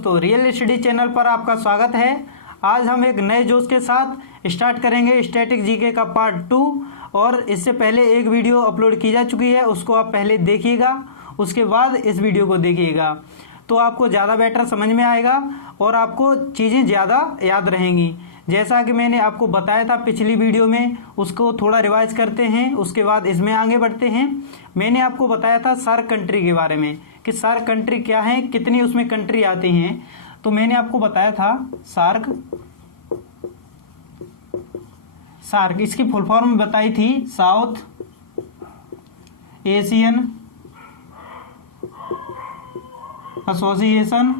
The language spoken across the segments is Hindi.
दोस्तों, रियल स्टडी चैनल पर आपका स्वागत है। आज हम एक नए जोश के साथ स्टार्ट करेंगे स्टैटिक जीके का पार्ट 2। और इससे पहले एक वीडियो अपलोड की जा चुकी है, उसको आप पहले देखिएगा, उसके बाद इस वीडियो को देखिएगा तो आपको ज़्यादा बेटर समझ में आएगा और आपको चीज़ें ज़्यादा याद रहेंगी। जैसा कि मैंने आपको बताया था पिछली वीडियो में, उसको थोड़ा रिवाइज करते हैं, उसके बाद इसमें आगे बढ़ते हैं। मैंने आपको बताया था सार्क कंट्री के बारे में कि सार्क कंट्री क्या है, कितनी उसमें कंट्री आती हैं। तो मैंने आपको बताया था सार्क इसकी फुल फॉर्म बताई थी, south Asian association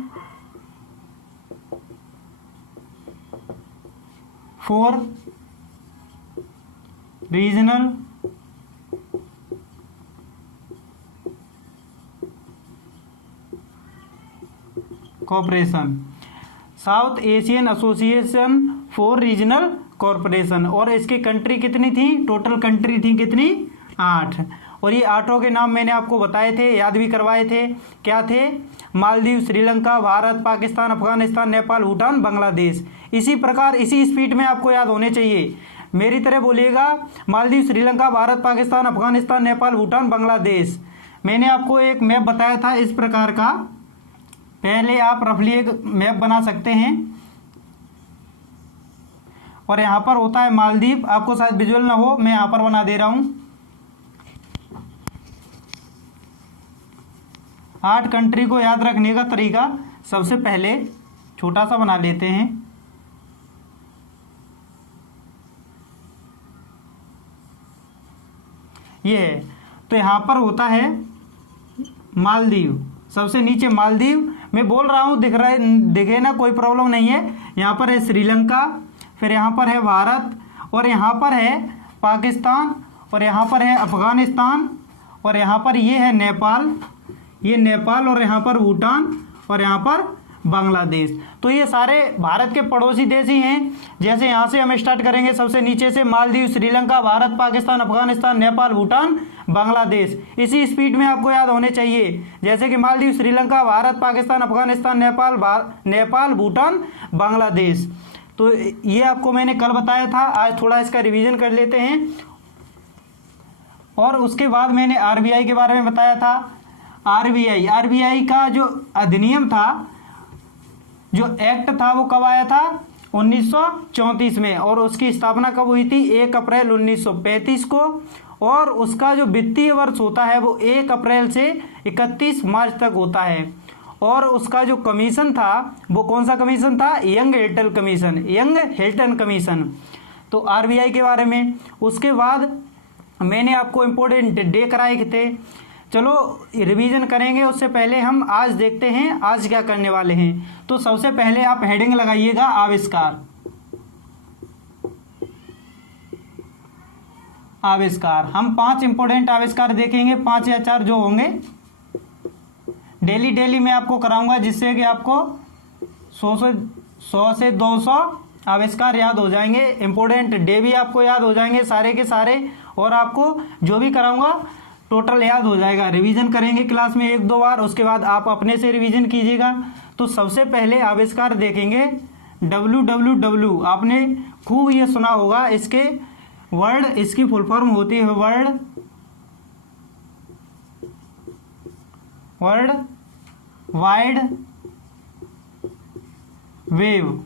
for regional corporation, south Asian association for regional corporation. और इसकी कंट्री कितनी थी, टोटल कंट्री थी कितनी, 8। और ये 8 के नाम मैंने आपको बताए थे, याद भी करवाए थे। क्या थे? मालदीव, श्रीलंका, भारत, पाकिस्तान, अफगानिस्तान, नेपाल, भूटान, बांग्लादेश। इसी प्रकार इसी स्पीड में आपको याद होने चाहिए। मेरी तरह बोलिएगा, मालदीव, श्रीलंका, भारत, पाकिस्तान, अफगानिस्तान, नेपाल, भूटान, बांग्लादेश। मैंने आपको एक मैप बताया था इस प्रकार का, पहले आप रफली एक मैप बना सकते हैं। और यहाँ पर होता है मालदीव, आपको शायद विजुअल ना हो, मैं यहाँ पर बना दे रहा हूँ। 8 कंट्री को याद रखने का तरीका, सबसे पहले छोटा सा बना लेते हैं। ये है, तो यहाँ पर होता है मालदीव, सबसे नीचे मालदीव। मैं बोल रहा हूँ, दिखे ना, कोई प्रॉब्लम नहीं है। यहाँ पर है श्रीलंका, फिर यहाँ पर है भारत, और यहाँ पर है पाकिस्तान, और यहाँ पर है अफगानिस्तान, और यहाँ पर ये है नेपाल, ये नेपाल, और यहाँ पर भूटान, और यहाँ पर बांग्लादेश। तो ये सारे भारत के पड़ोसी देश ही हैं। जैसे यहाँ से हम स्टार्ट करेंगे, सबसे नीचे से मालदीव, श्रीलंका, भारत, पाकिस्तान, अफगानिस्तान, नेपाल, भूटान, बांग्लादेश। इसी स्पीड में आपको याद होने चाहिए। जैसे कि मालदीव, श्रीलंका, भारत, पाकिस्तान, अफगानिस्तान, नेपाल, भूटान, बांग्लादेश। तो ये आपको मैंने कल बताया था, आज थोड़ा इसका रिवीजन कर लेते हैं। और उसके बाद मैंने आरबीआई के बारे में बताया था। आरबीआई का जो अधिनियम था, जो एक्ट था, वो कब आया था, 1934 में। और उसकी स्थापना कब हुई थी, 1 अप्रैल 1935 को। और उसका जो वित्तीय वर्ष होता है वो 1 अप्रैल से 31 मार्च तक होता है। और उसका जो कमीशन था, वो कौन सा कमीशन था, यंग हिल्टन कमीशन। तो आरबीआई के बारे में। उसके बाद मैंने आपको इम्पोर्टेंट डे कराए थे। चलो रिवीजन करेंगे, उससे पहले हम आज देखते हैं आज क्या करने वाले हैं। तो सबसे पहले आप हेडिंग लगाइएगा, आविष्कार। हम 5 इंपॉर्टेंट आविष्कार देखेंगे, 5 या 4 जो होंगे। डेली मैं आपको कराऊंगा, जिससे कि आपको 100 से 200 आविष्कार याद हो जाएंगे। इंपॉर्टेंट डे भी आपको याद हो जाएंगे सारे के सारे, और आपको जो भी कराऊंगा टोटल याद हो जाएगा। रिवीजन करेंगे क्लास में 1-2 बार, उसके बाद आप अपने से रिवीजन कीजिएगा। तो सबसे पहले आविष्कार देखेंगे WWW। आपने खूब ये सुना होगा, इसके वर्ड, इसकी फुल फॉर्म होती है वर्ल्ड वाइड वेव।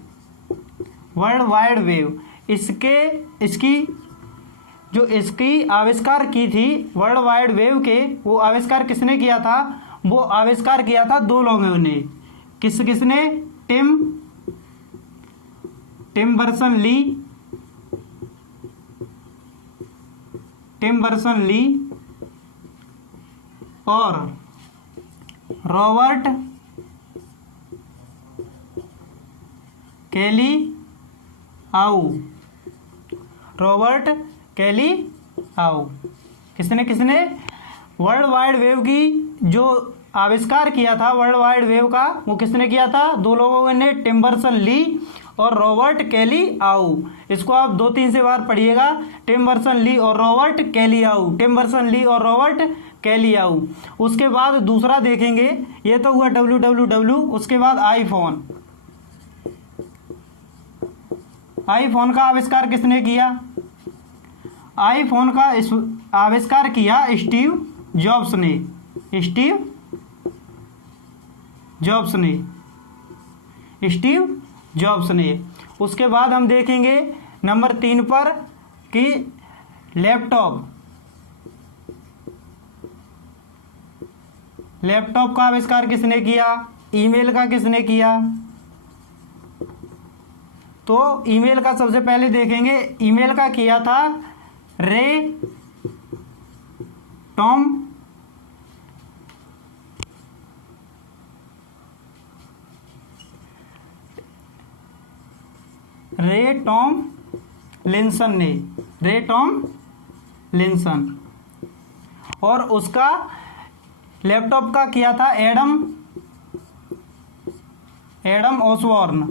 इसकी आविष्कार की थी वर्ल्ड वाइड वेव के, वो आविष्कार किसने किया था, वो आविष्कार किया था 2 लोगों ने। किसने? टिम बर्सन ली और रॉबर्ट कैली आउ। किसने वर्ल्ड वाइड वेव की जो आविष्कार किया था, वर्ल्ड वाइड वेव का, वो किसने किया था, 2 लोगों ने, टिम बर्सन ली और रॉबर्ट कैली आउ। इसको आप 2-3 से बार पढ़िएगा, टिम बर्सन ली और रॉबर्ट कैली आउ, टिम बर्सन ली और रॉबर्ट कैलियाऊ। उसके बाद दूसरा देखेंगे, ये तो हुआ www। उसके बाद आईफोन। आईफोन का आविष्कार किसने किया? आईफोन का आविष्कार किया स्टीव जॉब्स ने। स्टीव जॉब्स ने। स्टीव जॉब्स ने। उसके बाद हम देखेंगे नंबर 3 पर कि लैपटॉप। लैपटॉप का आविष्कार किसने किया? ईमेल का किसने किया? तो ईमेल का सबसे पहले देखेंगे, ईमेल का किया था रे टॉम लिंसन ने। रे टॉम लिंसन। और उसका लैपटॉप का किया था एडम ऑसबॉर्न।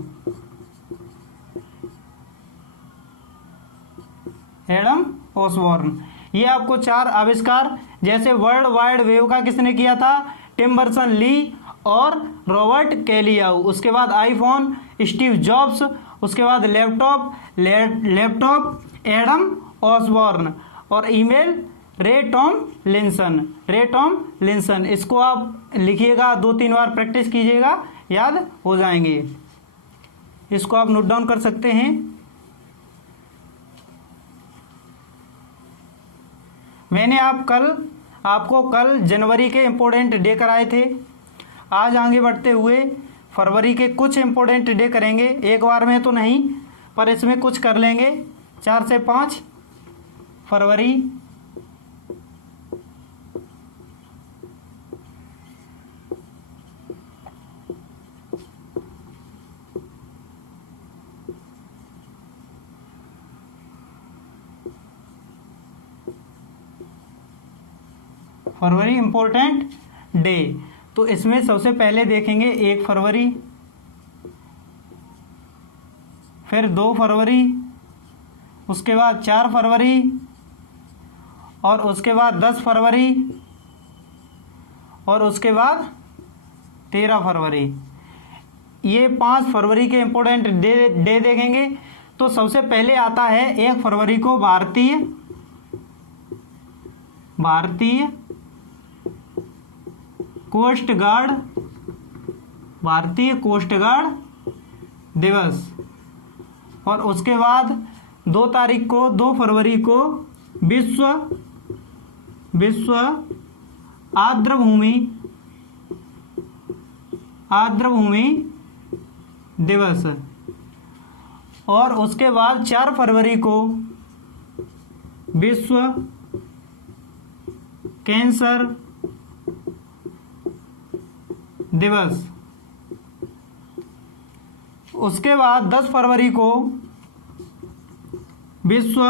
Adam Osborne. ये आपको 4 आविष्कार, जैसे वर्ल्ड वाइड वेव का किसने किया था? टिम बर्सन ली और रॉबर्ट कैलियाऊ। उसके बाद आईफोन स्टीव जॉब्स। उसके बाद लैपटॉप एडम ऑसबॉर्न। और ईमेल रे टॉम लिंसन। इसको आप लिखिएगा, 2-3 बार प्रैक्टिस कीजिएगा, याद हो जाएंगे। इसको आप नोट डाउन कर सकते हैं। मैंने आपको कल जनवरी के इम्पोर्टेंट डे कराए थे। आज आगे बढ़ते हुए फरवरी के कुछ इम्पोर्टेंट डे करेंगे, एक बार में तो नहीं, पर इसमें कुछ कर लेंगे। 4 से 5 फरवरी। फरवरी इम्पोर्टेंट डे। तो इसमें सबसे पहले देखेंगे 1 फरवरी, फिर 2 फरवरी, उसके बाद 4 फरवरी, और उसके बाद 10 फरवरी, और उसके बाद 13 फरवरी। ये 5 फरवरी के इम्पोर्टेंट डे देखेंगे। तो सबसे पहले आता है 1 फरवरी को भारतीय कोस्ट गार्ड दिवस। और उसके बाद 2 फरवरी को विश्व आर्द्रभूमि दिवस। और उसके बाद 4 फरवरी को विश्व कैंसर दिवस। उसके बाद 10 फरवरी को विश्व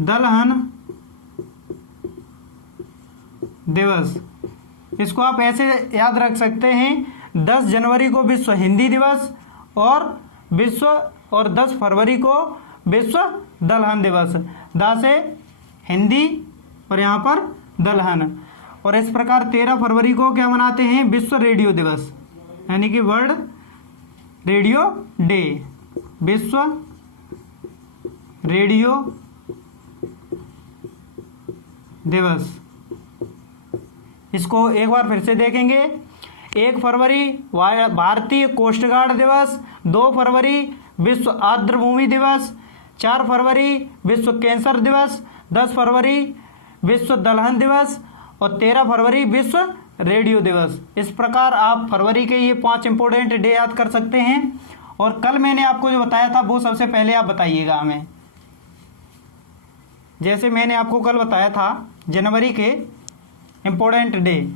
दलहन दिवस। इसको आप ऐसे याद रख सकते हैं, 10 जनवरी को विश्व हिंदी दिवस और 10 फरवरी को विश्व दलहन दिवस। दा से हिंदी और यहाँ पर दलहन। और इस प्रकार 13 फरवरी को क्या मनाते हैं? विश्व रेडियो दिवस, यानी कि वर्ल्ड रेडियो डे। विश्व रेडियो दिवस। इसको एक बार फिर से देखेंगे। 1 फरवरी भारतीय कोस्ट गार्ड दिवस, 2 फरवरी विश्व आर्द्रभूमि दिवस, 4 फरवरी विश्व कैंसर दिवस, 10 फरवरी विश्व दलहन दिवस और 13 फरवरी विश्व रेडियो दिवस। इस प्रकार आप फरवरी के ये 5 इंपॉर्टेंट डे याद कर सकते हैं। और कल मैंने आपको जो बताया था वो सबसे पहले आप बताइएगा हमें। जैसे मैंने आपको कल बताया था जनवरी के इम्पोर्टेंट डे,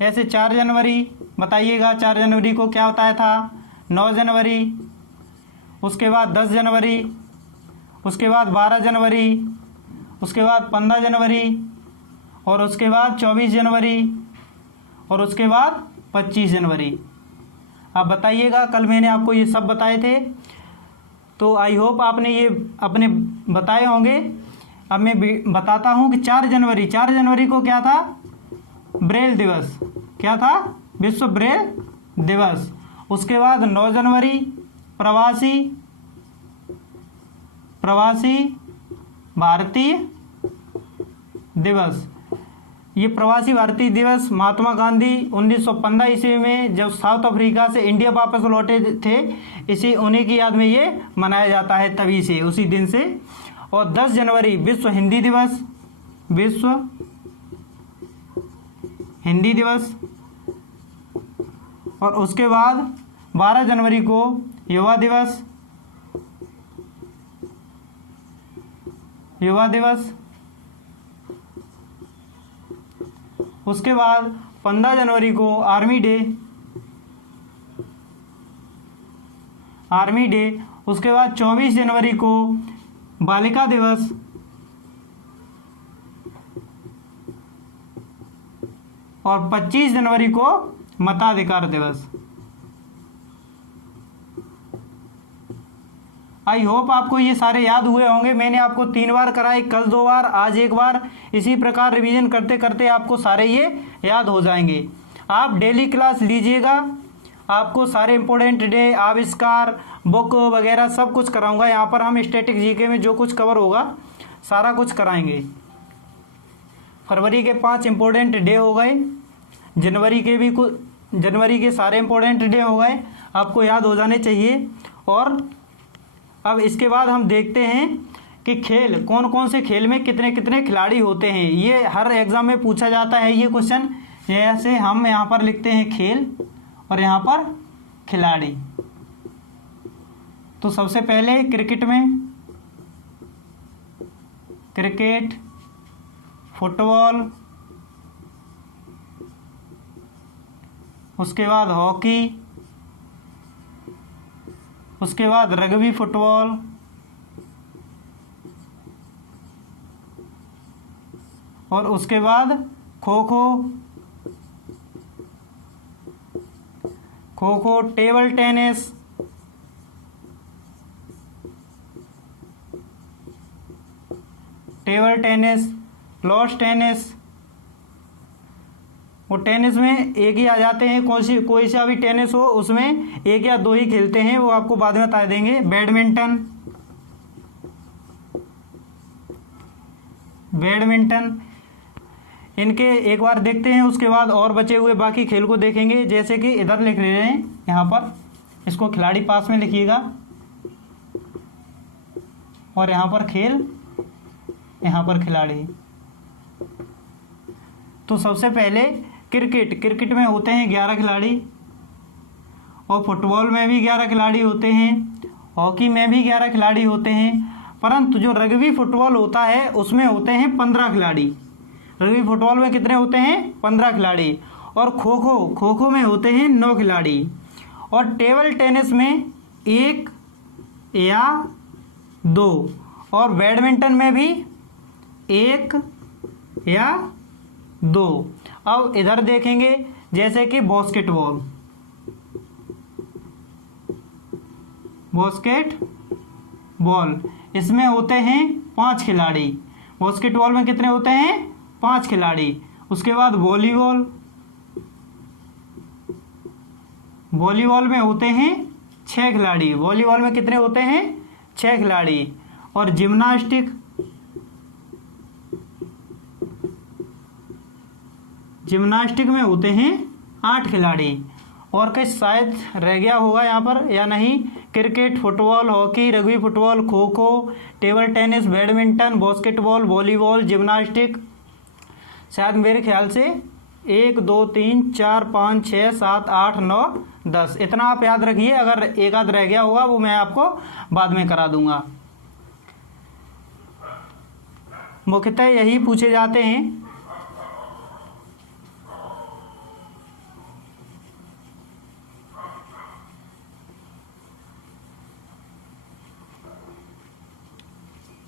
ऐसे 4 जनवरी बताइएगा। 4 जनवरी को क्या बताया था? 9 जनवरी, उसके बाद 10 जनवरी, उसके बाद 12 जनवरी, उसके बाद 15 जनवरी, और उसके बाद 24 जनवरी, और उसके बाद 25 जनवरी। आप बताइएगा, कल मैंने आपको ये सब बताए थे। तो आई होप आपने ये अपने बताए होंगे। अब मैं बताता हूँ कि 4 जनवरी को क्या था? ब्रेल दिवस। क्या था? विश्व ब्रेल दिवस। उसके बाद 9 जनवरी प्रवासी भारतीय दिवस। ये प्रवासी भारतीय दिवस महात्मा गांधी 1915 ईस्वी में जब साउथ अफ्रीका से इंडिया वापस लौटे थे, इसी उन्हीं की याद में ये मनाया जाता है, तभी से, उसी दिन से। और 10 जनवरी विश्व हिंदी दिवस, विश्व हिंदी दिवस। और उसके बाद 12 जनवरी को युवा दिवस, उसके बाद 15 जनवरी को आर्मी डे। उसके बाद 24 जनवरी को बालिका दिवस। और 25 जनवरी को मताधिकार दिवस। आई होप आपको ये सारे याद हुए होंगे। मैंने आपको 3 बार कराए, कल 2 बार, आज 1 बार। इसी प्रकार रिवीजन करते करते आपको सारे ये याद हो जाएंगे। आप डेली क्लास लीजिएगा, आपको सारे इंपॉर्टेंट डे, आविष्कार, बुक वगैरह सब कुछ कराऊंगा। यहाँ पर हम स्टैटिक जीके में जो कुछ कवर होगा सारा कुछ कराएंगे। फरवरी के 5 इंपॉर्टेंट डे हो गए, जनवरी के सारे इंपॉर्टेंट डे हो गए, आपको याद हो जाने चाहिए। और अब इसके बाद हम देखते हैं कि खेल, कौन कौन से खेल में कितने कितने खिलाड़ी होते हैं। ये हर एग्जाम में पूछा जाता है ये क्वेश्चन। जैसे हम यहाँ पर लिखते हैं खेल और यहाँ पर खिलाड़ी। तो सबसे पहले क्रिकेट में क्रिकेट, फुटबॉल, उसके बाद हॉकी, उसके बाद रग्बी फुटबॉल, और उसके बाद kho kho, table tennis, lawn tennis. वो टेनिस में एक ही आ जाते हैं, कोई सा भी टेनिस हो उसमें 1 या 2 ही खेलते हैं, वो आपको बाद में बता देंगे। बैडमिंटन, इनके एक बार देखते हैं, उसके बाद और बचे हुए बाकी खेल को देखेंगे। जैसे कि इधर लिख रहे हैं, यहाँ पर इसको खिलाड़ी पास में लिखिएगा, और यहाँ पर खेल, यहाँ पर खिलाड़ी। तो सबसे पहले क्रिकेट में होते हैं 11 खिलाड़ी, और फुटबॉल में भी 11 खिलाड़ी होते हैं, हॉकी में भी 11 खिलाड़ी होते हैं। परंतु जो रग्बी फुटबॉल होता है उसमें होते हैं 15 खिलाड़ी। रग्बी फुटबॉल में कितने होते हैं? 15 खिलाड़ी। और खो खो में होते हैं 9 खिलाड़ी। और टेबल टेनिस में 1 या 2, और बैडमिंटन में भी 1 या 2। अब इधर देखेंगे, जैसे कि बास्केटबॉल, इसमें होते हैं 5 खिलाड़ी। बास्केटबॉल में कितने होते हैं? 5 खिलाड़ी। उसके बाद वॉलीबॉल में होते हैं 6 खिलाड़ी। वॉलीबॉल में कितने होते हैं? 6 खिलाड़ी। और जिम्नास्टिक में होते हैं 8 खिलाड़ी। और कहीं शायद रह गया होगा यहाँ पर या नहीं। Cricket, football, hockey, rugby football, kho kho, table tennis, badminton, basketball, volleyball, gymnastic, शायद मेरे ख्याल से 1 2 3 4 5 6 7 8 9 10, इतना आप याद रखिए। अगर एक आध रह गया होगा वो मैं आपको बाद में करा दूंगा। मुख्यतः यही पूछे जाते हैं।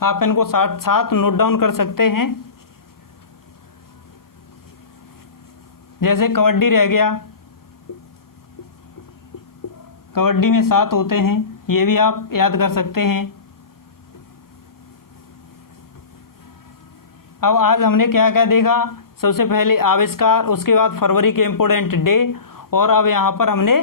आप इनको साथ साथ नोट डाउन कर सकते हैं। जैसे कबड्डी रह गया, कबड्डी में 7 होते हैं, ये भी आप याद कर सकते हैं। अब आज हमने क्या क्या देखा, सबसे पहले आविष्कार, उसके बाद फरवरी के इम्पोर्टेंट डे, और अब यहाँ पर हमने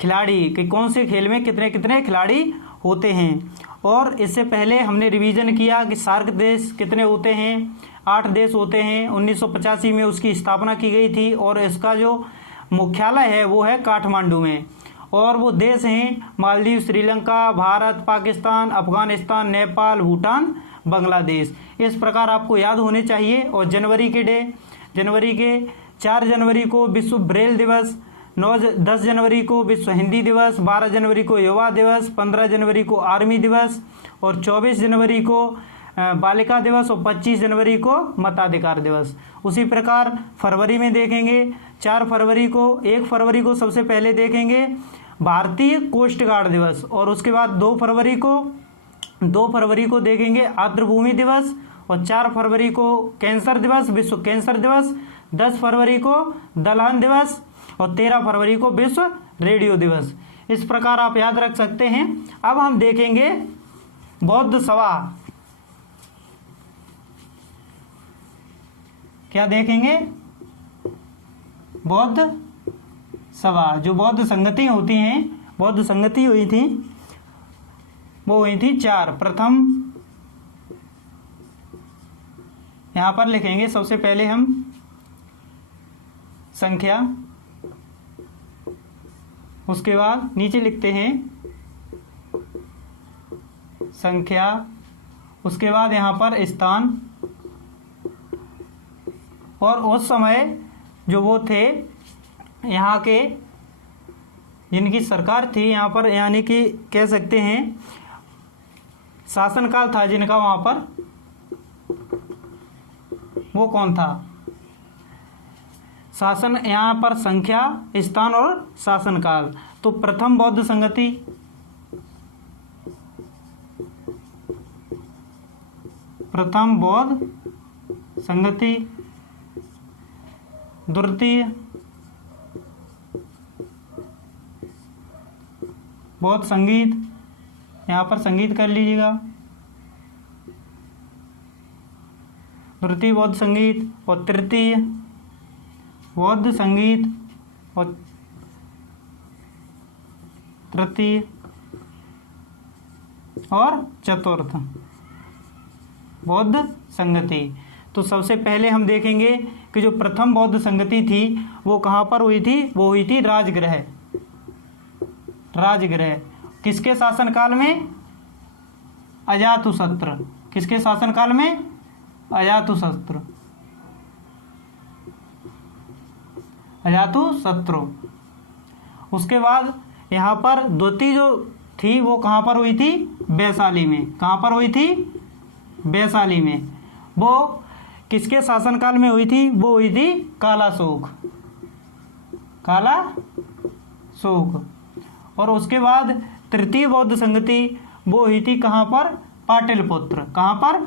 खिलाड़ी कि कौन से खेल में कितने कितने खिलाड़ी होते हैं। और इससे पहले हमने रिवीजन किया कि सार्क देश कितने होते हैं, 8 देश होते हैं। 1985 में उसकी स्थापना की गई थी और इसका जो मुख्यालय है वो है काठमांडू में। और वो देश हैं मालदीव, श्रीलंका, भारत, पाकिस्तान, अफगानिस्तान, नेपाल, भूटान, बांग्लादेश। इस प्रकार आपको याद होने चाहिए। और जनवरी के डे, जनवरी के 4 जनवरी को विश्व ब्रेल दिवस, 10 जनवरी को विश्व हिंदी दिवस, 12 जनवरी को युवा दिवस, 15 जनवरी को आर्मी दिवस, और 24 जनवरी को बालिका दिवस, और 25 जनवरी को मताधिकार दिवस। उसी प्रकार फरवरी में देखेंगे 4 फरवरी को, 1 फरवरी को सबसे पहले देखेंगे भारतीय कोस्ट गार्ड दिवस, और उसके बाद 2 फरवरी को देखेंगे आर्द्रभूमि दिवस, और 4 फरवरी को कैंसर दिवस, विश्व कैंसर दिवस, 10 फरवरी को दलहन दिवस, और 13 फरवरी को विश्व रेडियो दिवस। इस प्रकार आप याद रख सकते हैं। अब हम देखेंगे बौद्ध सभा। क्या देखेंगे? बौद्ध सभा। जो बौद्ध संगति होती हैं, बौद्ध संगति हुई थी, वो हुई थी 4। प्रथम यहां पर लिखेंगे सबसे पहले हम संख्या, उसके बाद नीचे लिखते हैं संख्या, उसके बाद यहाँ पर स्थान, और उस समय जो वो थे यहाँ के जिनकी सरकार थी यहाँ पर, यानी कि कह सकते हैं शासनकाल था जिनका वहाँ पर, वो कौन था? शासन, यहाँ पर संख्या, स्थान और शासनकाल। तो प्रथम बौद्ध संगति, प्रथम बौद्ध संगति, द्वितीय बौद्ध संगीत, यहाँ पर संगीत कर लीजिएगा, द्वितीय बौद्ध संगीत, और तृतीय बौद्ध संगीत, और तृतीय और चतुर्थ बौद्ध संगति। तो सबसे पहले हम देखेंगे कि जो प्रथम बौद्ध संगति थी वो कहाँ पर हुई थी? वो हुई थी राजगृह। राजगृह किसके शासनकाल में? अजातशत्रु। किसके शासनकाल में? अजातशत्रु। अजातशत्रु। उसके बाद यहाँ पर द्वितीय जो थी वो कहाँ पर हुई थी? वैशाली में। कहाँ पर हुई थी? वैशाली में। वो किसके शासनकाल में हुई थी? वो हुई थी कालाशोक। कालाशोक। और उसके बाद तृतीय बौद्ध संगति वो हुई थी कहाँ पर? पाटलिपुत्र। कहाँ पर?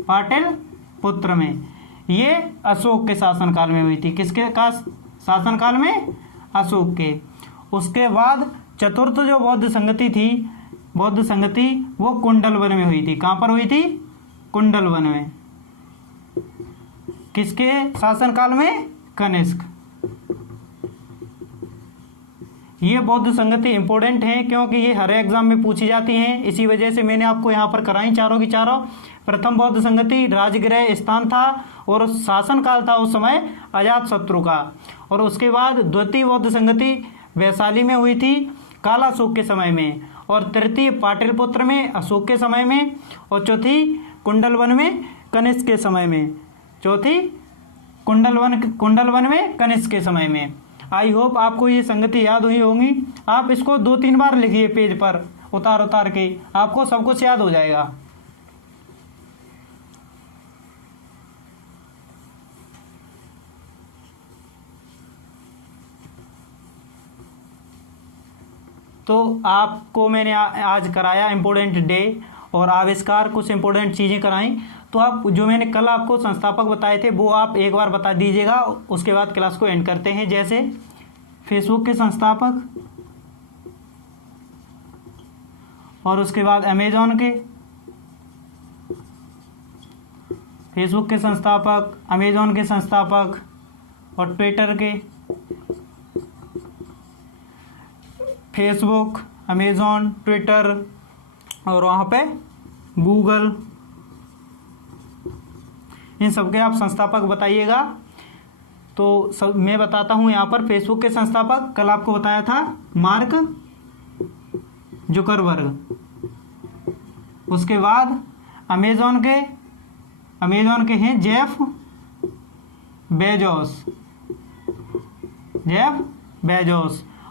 पाटलिपुत्र में। ये अशोक के शासनकाल में हुई थी। किसके का शासनकाल में? अशोक के। उसके बाद चतुर्थ जो बौद्ध संगति थी, बौद्ध संगति, वो कुंडलवन में हुई थी। कहाँ पर हुई थी? कुंडलवन में। किसके शासनकाल में? कनिष्क। ये बौद्ध संगति इंपॉर्टेंट है क्योंकि ये हर एग्जाम में पूछी जाती हैं, इसी वजह से मैंने आपको यहाँ पर कराई चारों की चारों। प्रथम बौद्ध संगति राजगृह स्थान था और शासनकाल था उस समय अजातशत्रु का। और उसके बाद द्वितीय बौद्ध संगति वैशाली में हुई थी कालाशोक के समय में, और तृतीय पाटलिपुत्र में अशोक के समय में, और चौथी कुंडलवन में कनिष्क के समय में। चौथी कुंडलवन में कनिष्क के समय में। आई होप आपको ये संगति याद हुई होंगी। आप इसको 2-3 बार लिखिए पेज पर उतार उतार के, आपको सब कुछ याद हो जाएगा। तो आपको मैंने आज कराया इम्पोर्टेंट डे और आविष्कार, कुछ इम्पोर्टेंट चीज़ें कराई। तो आप जो मैंने कल आपको संस्थापक बताए थे वो आप एक बार बता दीजिएगा, उसके बाद क्लास को एंड करते हैं। जैसे फेसबुक के संस्थापक, और उसके बाद अमेजॉन के, फेसबुक के संस्थापक, अमेजॉन के संस्थापक और ट्विटर के। फेसबुक, अमेजॉन, ट्विटर और वहाँ पे गूगल, इन सबके आप संस्थापक बताइएगा। तो सब मैं बताता हूँ यहाँ पर। फेसबुक के संस्थापक कल आपको बताया था मार्क जुकरबर्ग। उसके बाद अमेजॉन के हैं जेफ बेजोस।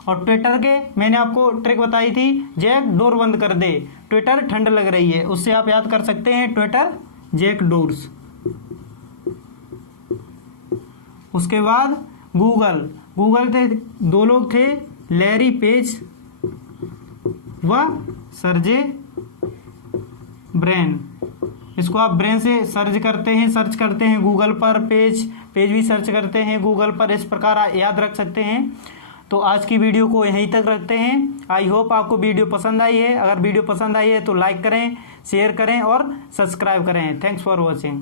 और ट्विटर के मैंने आपको ट्रिक बताई थी, जैक डोर बंद कर दे, ट्विटर ठंड लग रही है, उससे आप याद कर सकते हैं ट्विटर जैक डोर्स। उसके बाद गूगल थे, दो लोग थे, लैरी पेज व सर्जे ब्रेन। इसको आप ब्रेन से सर्च करते हैं गूगल पर, पेज भी सर्च करते हैं गूगल पर, इस प्रकार याद रख सकते हैं। तो आज की वीडियो को यहीं तक रखते हैं। आई होप आपको वीडियो पसंद आई है। अगर वीडियो पसंद आई है तो लाइक करें, शेयर करें और सब्सक्राइब करें। Thanks for watching.